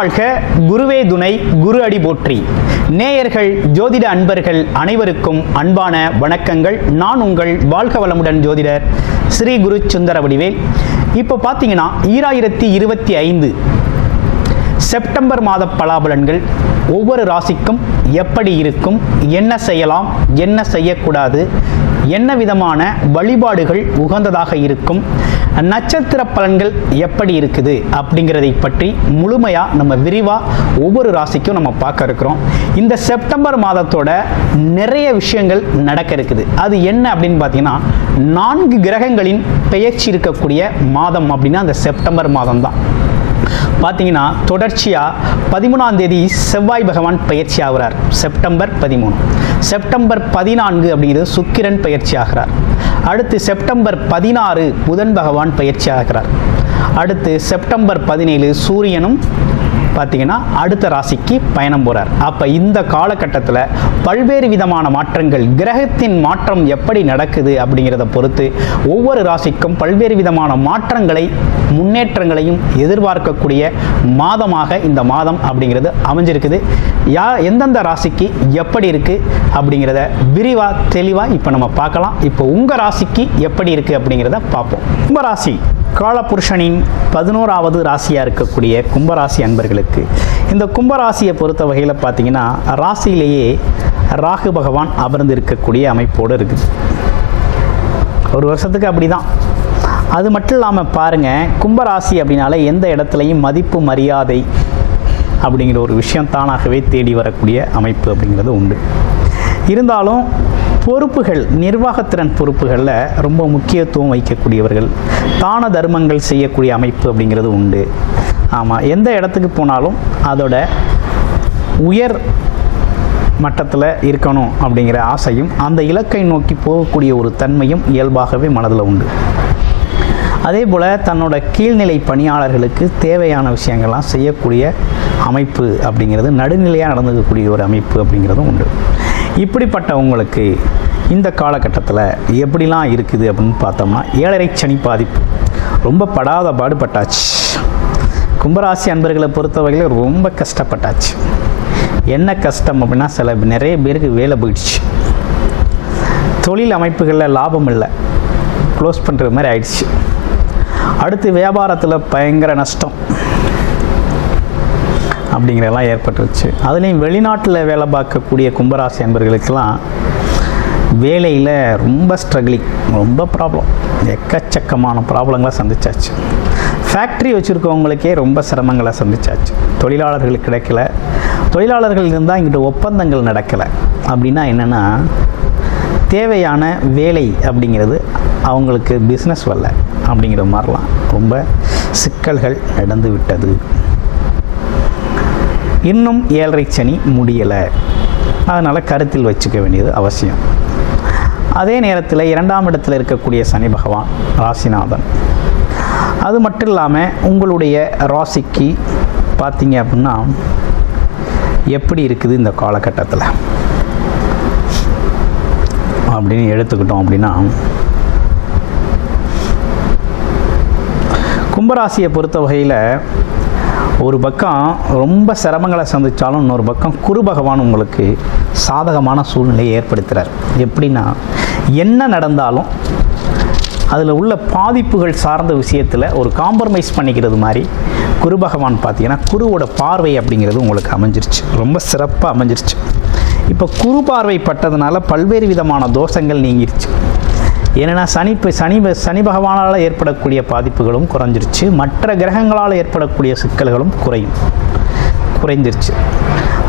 வாழ்க, குருவே துணை, குரு அடி போற்றி. நேயர்கள், ஜோதிட அன்பர்கள் அனைவருக்கும் அன்பான வணக்கங்கள். நான் உங்கள் வாழ்க வளமுடன் ஜோதிடர் ஸ்ரீ குரு சுந்தர வடிவேல். இப்போ பார்த்தீங்கன்னா 2025 செப்டம்பர் மாத பலாபலன்கள் ஒவ்வொரு ராசிக்கும் எப்படி இருக்கும், என்ன செய்யலாம், என்ன செய்யக்கூடாது, என்ன விதமான வழிபாடுகள் உகந்ததாக இருக்கும், நட்சத்திர பலன்கள் எப்படி இருக்குது அப்படிங்கிறதை பற்றி முழுமையாக நம்ம விரிவாக ஒவ்வொரு ராசிக்கும் நம்ம பார்க்க இருக்கிறோம். இந்த செப்டம்பர் மாதத்தோட நிறைய விஷயங்கள் நடக்க இருக்குது. அது என்ன அப்படின்னு பார்த்தீங்கன்னா, 4 கிரகங்களின் பெயர்ச்சி இருக்கக்கூடிய மாதம் அப்படின்னா அந்த செப்டம்பர் மாதம் தான். பார்த்தீங்கன்னா தொடர்ச்சியாக 13ஆம் தேதி செவ்வாய் பகவான் பயிற்சி ஆகிறார், செப்டம்பர் 13. செப்டம்பர் 14 அப்படிங்கிறது சுக்கிரன் பயிற்சி ஆகிறார். அடுத்து செப்டம்பர் 16 புதன் பகவான் பயிற்சி ஆகிறார். அடுத்து செப்டம்பர் 17 சூரியனும் பார்த்தீங்கன்னா அடுத்த ராசிக்கு பயணம் போகிறார். அப்போ இந்த காலகட்டத்தில் பல்வேறு விதமான மாற்றங்கள், கிரகத்தின் மாற்றம் எப்படி நடக்குது அப்படிங்கிறத பொறுத்து ஒவ்வொரு ராசிக்கும் பல்வேறு விதமான மாற்றங்களை, முன்னேற்றங்களையும் எதிர்பார்க்கக்கூடிய மாதமாக இந்த மாதம் அப்படிங்கிறது அமைஞ்சிருக்குது. எந்தெந்த ராசிக்கு எப்படி இருக்குது அப்படிங்கிறத விரிவாக தெளிவாக இப்போ நம்ம பார்க்கலாம். இப்போ உங்கள் ராசிக்கு எப்படி இருக்குது அப்படிங்கிறத பார்ப்போம். கும்பராசி காலபுருஷனின் 11வது ராசியாக இருக்கக்கூடிய கும்பராசி அன்பர்களுக்கு இந்த கும்பராசியை பொறுத்த வகையில் பார்த்தீங்கன்னா ராசியிலேயே ராகு பகவான் அமர்ந்து இருக்கக்கூடிய அமைப்போடு இருக்குது. ஒரு வருஷத்துக்கு அப்படி தான். அது மட்டும் இல்லாமல் பாருங்கள், கும்பராசி அப்படின்னால எந்த இடத்துலையும் மதிப்பு மரியாதை அப்படிங்கிற ஒரு விஷயம் தானாகவே தேடி வரக்கூடிய அமைப்பு அப்படிங்கிறது உண்டு. இருந்தாலும் பொறுப்புகள், நிர்வாகத்திறன் பொறுப்புகளில் ரொம்ப முக்கியத்துவம் வைக்கக்கூடியவர்கள், தான தர்மங்கள் செய்யக்கூடிய அமைப்பு அப்படிங்கிறது உண்டு. ஆமாம், எந்த இடத்துக்கு போனாலும் அதோட உயர் மட்டத்தில் இருக்கணும் அப்படிங்கிற ஆசையும், அந்த இலக்கை நோக்கி போகக்கூடிய ஒரு தன்மையும் இயல்பாகவே மனதில் உண்டு. அதே போல் தன்னோட கீழ்நிலை பணியாளர்களுக்கு தேவையான விஷயங்கள்லாம் செய்யக்கூடிய அமைப்பு அப்படிங்கிறது, நடுநிலையாக நடந்துக்கக்கூடிய ஒரு அமைப்பு அப்படிங்கிறதும் உண்டு. இப்படிப்பட்டவங்களுக்கு இந்த காலகட்டத்தில் எப்படிலாம் இருக்குது அப்படின்னு பார்த்தோம்னா, 7.5 சனி பாதிப்பு ரொம்ப படாத பாடுபட்டாச்சு. கும்பராசி அன்பர்களை பொறுத்தவரையில் ரொம்ப கஷ்டப்பட்டாச்சு. என்ன கஷ்டம் அப்படின்னா, நிறைய பேருக்கு வேலை போயிடுச்சு, தொழில் அமைப்புகளில் லாபம் இல்லை, க்ளோஸ் பண்ணுற மாதிரி ஆயிடுச்சு. அடுத்து வியாபாரத்தில் பயங்கர நஷ்டம் அப்படிங்கிறதெல்லாம் ஏற்பட்டுருச்சு. அதுலேயும் வெளிநாட்டில் வேலை பார்க்கக்கூடிய கும்பராசி அன்பர்களுக்கெல்லாம் வேலையில் ரொம்ப ஸ்ட்ரகிளிங், ரொம்ப ப்ராப்ளம், எக்கச்சக்கமான ப்ராப்ளங்களை சந்திச்சாச்சு. ஃபேக்ட்ரி வச்சுருக்கவங்களுக்கே ரொம்ப சிரமங்களை சந்திச்சாச்சு. தொழிலாளர்கள் கிடைக்கல, தொழிலாளர்கள் இருந்தால் இங்கிட்ட ஒப்பந்தங்கள் நடக்கலை. அப்படின்னா என்னென்னா, தேவையான வேலை அப்படிங்கிறது அவங்களுக்கு பிஸ்னஸ் வரல அப்படிங்கிற மாதிரிலாம் ரொம்ப சிக்கல்கள் நடந்து விட்டது. இன்னும் 7.5 சனி முடியலை, அதனால் கருத்தில் வச்சுக்க வேண்டியது அவசியம். அதே நேரத்தில் 2ஆம் இடத்தில் இருக்கக்கூடிய சனி பகவான் ராசிநாதன். அது மட்டும் இல்லாமல் உங்களுடைய ராசிக்கு பார்த்தீங்க அப்படின்னா எப்படி இருக்குது இந்த காலகட்டத்தில் அப்படின்னு எடுத்துக்கிட்டோம் அப்படின்னா, கும்பராசியை பொறுத்த வகையில் ஒரு பக்கம் ரொம்ப சிரமங்களை சந்தித்தாலும் இன்னொரு பக்கம் குரு பகவான் உங்களுக்கு சாதகமான சூழ்நிலையை ஏற்படுத்துகிறார். எப்படின்னா, என்ன நடந்தாலும் அதில் உள்ள பாதிப்புகள் சார்ந்த விஷயத்தில் ஒரு காம்ப்ரமைஸ் பண்ணிக்கிறது மாதிரி குரு பகவான் பார்த்தீங்கன்னா, குருவோட பார்வை அப்படிங்கிறது உங்களுக்கு அமைஞ்சிருச்சு, ரொம்ப சிறப்பாக அமைஞ்சிருச்சு. இப்போ குரு பார்வை பட்டதுனால பல்வேறு விதமான தோஷங்கள் நீங்கிருச்சு. ஏன்னா சனி பகவானால் ஏற்படக்கூடிய பாதிப்புகளும் குறைஞ்சிருச்சு, மற்ற கிரகங்களால் ஏற்படக்கூடிய சிக்கல்களும் குறைஞ்சிருச்சு.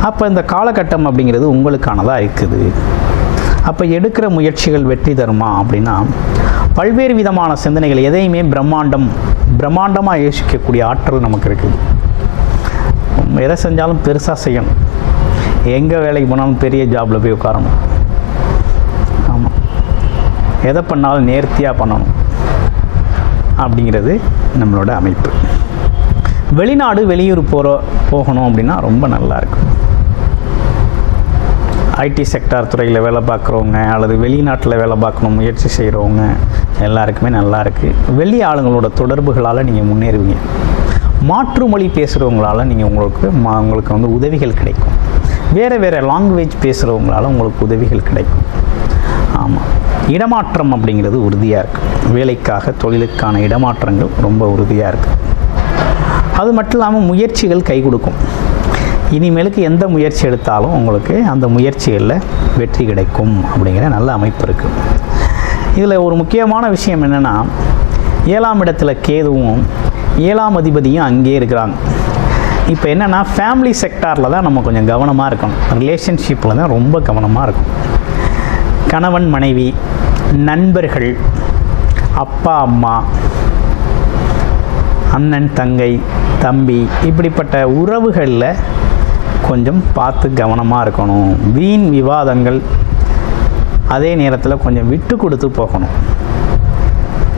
அப்போ இந்த காலகட்டம் அப்படிங்கிறது உங்களுக்கானதாக இருக்குது. அப்போ எடுக்கிற முயற்சிகள் வெற்றி தருமா அப்படின்னா, பல்வேறு விதமான சிந்தனைகள், எதையுமே பிரம்மாண்டமாக யோசிக்கக்கூடிய ஆற்றல் நமக்கு இருக்குது. எதை செஞ்சாலும் பெருசாக செய்யணும், எங்கே வேலைக்கு போனாலும் பெரிய ஜாபில் போய் உட்காரணும், ஆமாம், எதை பண்ணாலும் நேர்த்தியாக பண்ணணும் அப்படிங்கிறது நம்மளோட அமைப்பு. வெளிநாடு வெளியூர் போகணும் அப்படின்னா ரொம்ப நல்லாயிருக்கும். ஐடி செக்டார் துறையில் வேலை பார்க்குறவங்க அல்லது வெளிநாட்டில் வேலை பார்க்கணும் முயற்சி செய்கிறவங்க எல்லாருக்குமே நல்லா இருக்குது. வெளி ஆளுங்களோட தொடர்புகளால் நீங்கள் முன்னேறுவீங்க. மாற்று மொழி பேசுகிறவங்களால் உங்களுக்கு வந்து உதவிகள் கிடைக்கும். வேறு லாங்குவேஜ் பேசுகிறவங்களால உங்களுக்கு உதவிகள் கிடைக்கும். ஆமாம், இடமாற்றம் அப்படிங்கிறது உறுதியாக இருக்குது. வேலைக்காக தொழிலுக்கான இடமாற்றங்கள் ரொம்ப உறுதியாக இருக்குது. அது மட்டும் இல்லாமல் முயற்சிகள் கை கொடுக்கும். இனிமேலுக்கு எந்த முயற்சி எடுத்தாலும் உங்களுக்கு அந்த முயற்சிகளில் வெற்றி கிடைக்கும் அப்படிங்கிற நல்ல அமைப்பு இருக்குது. இதில் ஒரு முக்கியமான விஷயம் என்னென்னா, 7ஆம் இடத்துல கேதுவும் 7ஆம் அதிபதியும் அங்கேயே இருக்கிறாங்க. இப்போ என்னென்னா, ஃபேமிலி செக்டாரில் தான் நம்ம கொஞ்சம் கவனமாக இருக்கணும். ரிலேஷன்ஷிப்பில் தான் ரொம்ப கவனமாக இருக்கும். கணவன் மனைவி, நண்பர்கள், அப்பா அம்மா, அண்ணன் தங்கை, தம்பி, இப்படிப்பட்ட உறவுகளில் கொஞ்சம் பார்த்து கவனமாக இருக்கணும். வீண் விவாதங்கள், அதே நேரத்தில் கொஞ்சம் விட்டு கொடுத்து போகணும்.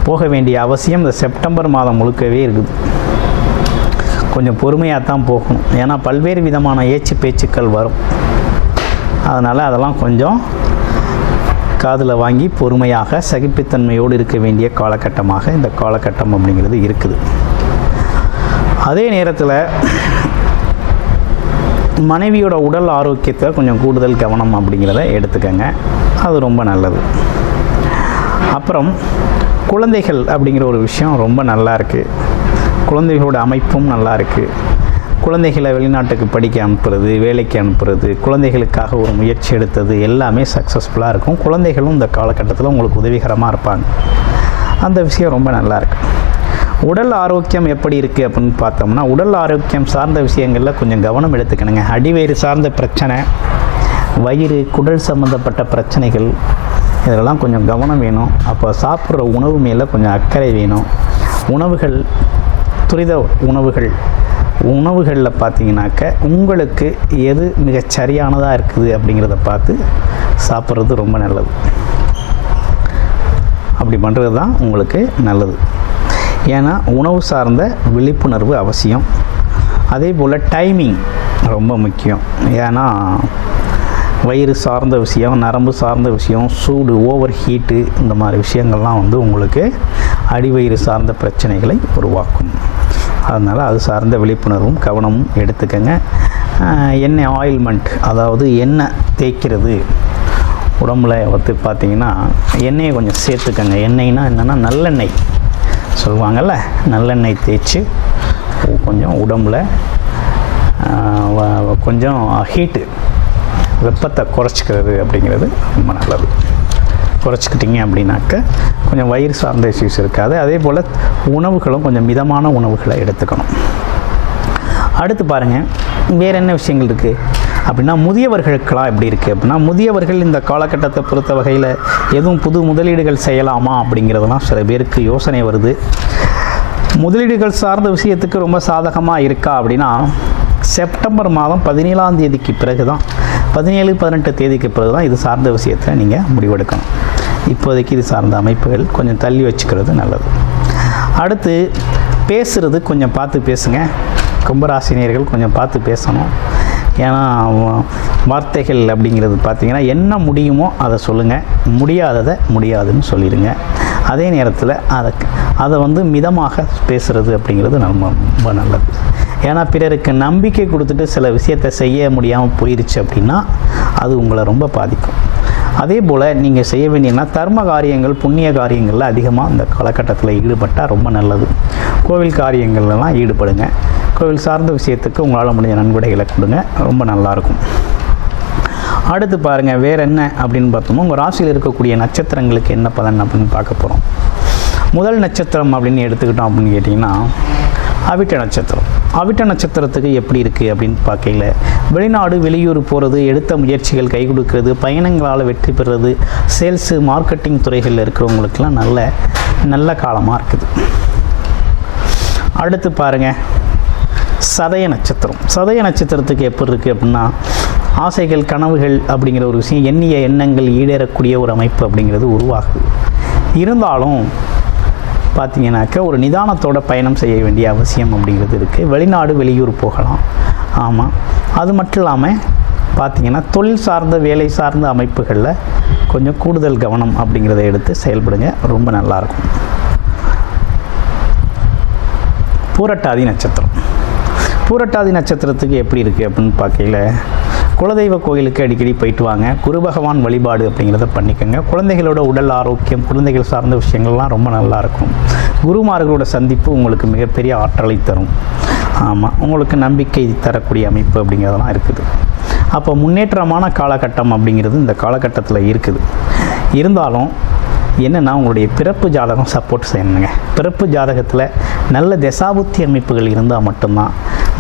போக வேண்டிய அவசியம் இந்த செப்டம்பர் மாதம் முழுக்கவே இருக்குது. கொஞ்சம் பொறுமையாக தான் போகணும். ஏன்னா பல்வேறு விதமான ஏச்சு பேச்சுக்கள் வரும். அதனால் அதெல்லாம் கொஞ்சம் காதில் வாங்கி பொறுமையாக சகிப்புத்தன்மையோடு இருக்க வேண்டிய காலகட்டமாக இந்த காலகட்டம் அப்படிங்கிறது இருக்குது. அதே நேரத்தில் மனைவியோட உடல் ஆரோக்கியத்தை கொஞ்சம் கூடுதல் கவனம் அப்படிங்கிறத எடுத்துக்கங்க. அது ரொம்ப நல்லது. அப்புறம் குழந்தைகள் அப்படிங்கிற ஒரு விஷயம் ரொம்ப நல்லா இருக்குது. குழந்தைகளோட அமைப்பும் நல்லா இருக்குது. குழந்தைகளை வெளிநாட்டுக்கு படிக்க அனுப்புறது, வேலைக்கு அனுப்புறது, குழந்தைகளுக்காக ஒரு முயற்சி எடுத்தது எல்லாமே சக்ஸஸ்ஃபுல்லாக இருக்கும். குழந்தைகளும் இந்த காலகட்டத்தில் உங்களுக்கு உதவிகரமாக இருப்பாங்க. அந்த விஷயம் ரொம்ப நல்லா இருக்குது. உடல் ஆரோக்கியம் எப்படி இருக்குது அப்படின்னு பார்த்தோம்னா, உடல் ஆரோக்கியம் சார்ந்த விஷயங்களில் கொஞ்சம் கவனம் எடுத்துக்கணுங்க. அடிவயிறு சார்ந்த பிரச்சனை, வயிறு, குடல் சம்மந்தப்பட்ட பிரச்சனைகள், இதெல்லாம் கொஞ்சம் கவனம் வேணும். அப்போ சாப்பிட்ற உணவு மேலே கொஞ்சம் அக்கறை வேணும். உணவுகள், துரித உணவுகளில் பார்த்தீங்கன்னாக்க உங்களுக்கு எது மிகச் சரியானதாக இருக்குது அப்படிங்கிறத பார்த்து சாப்பிட்றது ரொம்ப நல்லது. அப்படி பண்ணுறது தான் உங்களுக்கு நல்லது. ஏன்னா உணவு சார்ந்த விழிப்புணர்வு அவசியம். அதே போல் டைமிங் ரொம்ப முக்கியம். ஏன்னா வயிறு சார்ந்த விஷயம், நரம்பு சார்ந்த விஷயம், சூடு, ஓவர் ஹீட்டு, இந்த மாதிரி விஷயங்கள்லாம் வந்து உங்களுக்கு அடிவயிறு சார்ந்த பிரச்சனைகளை உருவாக்கும். அதனால் அது சார்ந்த விழிப்புணர்வும் கவனமும் எடுத்துக்கங்க. எண்ணெய் ஆயில்மெண்ட், அதாவது எண்ணெய் தேய்க்கிறது உடம்புல வந்து பார்த்திங்கன்னா எண்ணெயை கொஞ்சம் சேர்த்துக்கங்க. எண்ணெய்னா என்னென்னா நல்லெண்ணெய் சொல்லுவாங்கள்ல, நல்லெண்ணெய் தேய்ச்சி கொஞ்சம் உடம்புல கொஞ்சம் ஹீட்டு, வெப்பத்தை குறைச்சிக்கிறது அப்படிங்கிறது ரொம்ப நல்லது. குறைச்சிக்கிட்டிங்க அப்படின்னாக்க கொஞ்சம் வயிறு சார்ந்த இஷ்யூஸ் இருக்காது. அதே போல் உணவுகளும் கொஞ்சம் மிதமான உணவுகளை எடுத்துக்கணும். அடுத்து பாருங்கள், வேறு என்ன விஷயங்கள் இருக்குது அப்படின்னா, முதியவர்களுக்கெல்லாம் எப்படி இருக்குது அப்படின்னா, முதியவர்கள் இந்த காலகட்டத்தை பொறுத்த வகையில் எதுவும் புது முதலீடுகள் செய்யலாமா அப்படிங்கிறதெல்லாம் சில பேருக்கு யோசனை வருது. முதலீடுகள் சார்ந்த விஷயத்துக்கு ரொம்ப சாதகமாக இருக்கா அப்படின்னா, செப்டம்பர் மாதம் 17ஆம் தேதிக்கு பிறகு தான், 17-18 தேதிக்கு பிறகு தான் இது சார்ந்த விஷயத்தில் நீங்கள் முடிவெடுக்கணும். இப்போதைக்கு இது சார்ந்த அமைப்புகள் கொஞ்சம் தள்ளி வச்சுக்கிறது நல்லது. அடுத்து பேசுகிறது கொஞ்சம் பார்த்து பேசுங்க. கும்பராசினியர்கள் கொஞ்சம் பார்த்து பேசணும். ஏன்னா வார்த்தைகள் அப்படிங்கிறது பார்த்திங்கன்னா, என்ன முடியுமோ அதை சொல்லுங்கள், முடியாததை முடியாதுன்னு சொல்லிடுங்க. அதே நேரத்தில் அதை வந்து மிதமாக பேசுகிறது அப்படிங்கிறது ரொம்ப நல்லது. ஏன்னா பிறருக்கு நம்பிக்கை கொடுத்துட்டு சில விஷயத்தை செய்ய முடியாமல் போயிடுச்சு அப்படின்னா அது உங்களை ரொம்ப பாதிக்கும். அதே போல் நீங்கள் செய்ய வேண்டியன்னா தர்ம காரியங்கள், புண்ணிய காரியங்களில் அதிகமாக இந்த காலகட்டத்தில் ஈடுபட்டால் ரொம்ப நல்லது. கோவில் காரியங்கள்லாம் ஈடுபடுங்க. கோவில் சார்ந்த விஷயத்துக்கு உங்களால் முடிஞ்ச நன்கொடைகளை கொடுங்க, ரொம்ப நல்லாயிருக்கும். அடுத்து பாருங்கள், வேறு என்ன அப்படின்னு பார்த்தோம்னா, உங்கள் ராசியில் இருக்கக்கூடிய நட்சத்திரங்களுக்கு என்ன பலன் அப்படின்னு பார்க்க போகிறோம். முதல் நட்சத்திரம் அப்படின்னு எடுத்துக்கிட்டோம் அப்படின்னு கேட்டிங்கன்னா அவிட்ட நட்சத்திரம். அவிட்ட நட்சத்திரத்துக்கு எப்படி இருக்குது அப்படின்னு பார்க்கல, வெளிநாடு வெளியூர் போகிறது, எடுத்த முயற்சிகள் கை கொடுக்கறது, பயணங்களால் வெற்றி பெறுறது, சேல்ஸு மார்க்கெட்டிங் துறைகளில் இருக்கிறவங்களுக்கெல்லாம் நல்ல காலமாக இருக்குது. அடுத்து பாருங்கள், சதய நட்சத்திரம். சதய நட்சத்திரத்துக்கு எப்படி இருக்குது அப்படின்னா, ஆசைகள், கனவுகள் அப்படிங்கிற ஒரு விஷயம், எண்ணிய எண்ணங்கள் ஈடேறக்கூடிய ஒரு அமைப்பு அப்படிங்கிறது உருவாகுது. இருந்தாலும் பார்த்தீங்கன்னாக்க ஒரு நிதானத்தோட பயணம் செய்ய வேண்டிய அவசியம் அப்படிங்கிறது இருக்குது. வெளிநாடு வெளியூர் போகலாம். ஆமாம், அது மட்டும் இல்லாமல் பார்த்தீங்கன்னா தொழில் சார்ந்த, வேலை சார்ந்த அமைப்புகளில் கொஞ்சம் கூடுதல் கவனம் அப்படிங்கிறத எடுத்து செயல்படுங்க, ரொம்ப நல்லாயிருக்கும். பூரட்டாதி நட்சத்திரம். பூரட்டாதி நட்சத்திரத்துக்கு எப்படி இருக்குது அப்படின்னு பார்க்கையில், குலதெய்வ கோயிலுக்கு அடிக்கடி போயிட்டு வாங்க. குரு பகவான் வழிபாடு அப்படிங்கிறத பண்ணிக்கோங்க. குழந்தைகளோட உடல் ஆரோக்கியம், குழந்தைகள் சார்ந்த விஷயங்கள்லாம் ரொம்ப நல்லாயிருக்கும். குருமார்களோட சந்திப்பு உங்களுக்கு மிகப்பெரிய ஆற்றலை தரும். ஆமாம், உங்களுக்கு நம்பிக்கை தரக்கூடிய அமைப்பு அப்படிங்கிறதெல்லாம் இருக்குது. அப்போ முன்னேற்றமான காலகட்டம் அப்படிங்கிறது இந்த காலகட்டத்தில் இருக்குது. இருந்தாலும் என்னென்னா, உங்களுடைய பிறப்பு ஜாதகம் சப்போர்ட் செய்யணுங்க. பிறப்பு ஜாதகத்தில் நல்ல தசாபுத்தி அமைப்புகள் இருந்தால் மட்டும்தான்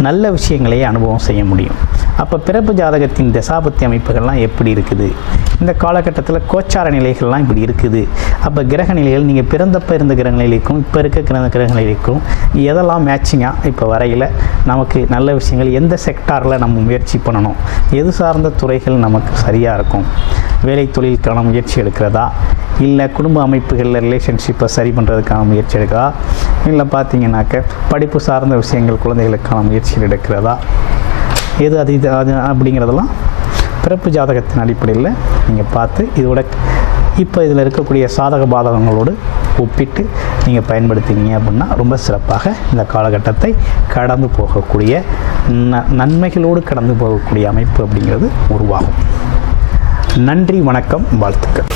நல்ல விஷயங்களையே அனுபவம் செய்ய முடியும். அப்போ பிறப்பு ஜாதகத்தின் தசாபுத்தி அமைப்புகள்லாம் எப்படி இருக்குது, இந்த காலகட்டத்தில் கோச்சார நிலைகள்லாம் இப்படி இருக்குது. அப்போ கிரக நிலைகள் நீங்கள் பிறந்தப்போ இருந்த கிரக நிலைக்கும் இப்போ இருக்க கிரக நிலைக்கும் எதெல்லாம் மேட்சிங்காக இப்போ வரையில் நமக்கு நல்ல விஷயங்கள், எந்த செக்டாரில் நம்ம முயற்சி பண்ணணும், எது சார்ந்த துறைகள் நமக்கு சரியாக இருக்கும், வேலை தொழிலுக்கான முயற்சி எடுக்கிறதா, இல்லை குடும்ப அமைப்புகளில் ரிலேஷன்ஷிப்பை சரி பண்ணுறதுக்கான முயற்சி எடுக்கிறதா, இல்லை பார்த்தீங்கன்னாக்க படிப்பு சார்ந்த விஷயங்கள் குழந்தைகளுக்கான முயற்சிகள் எடுக்கிறதா, எது அது அப்படிங்கிறதெல்லாம் பிறப்பு ஜாதகத்தின் அடிப்படையில் நீங்கள் பார்த்து இதோட இப்போ இதில் இருக்கக்கூடிய சாதக பாதகங்களோடு ஒப்பிட்டு நீங்கள் பயன்படுத்தினீங்க அப்படின்னா ரொம்ப சிறப்பாக இந்த காலகட்டத்தை கடந்து போகக்கூடிய நன்மைகளோடு கடந்து போகக்கூடிய அமைப்பு அப்படிங்கிறது உருவாகும். நன்றி, வணக்கம், வாழ்த்துக்கள்.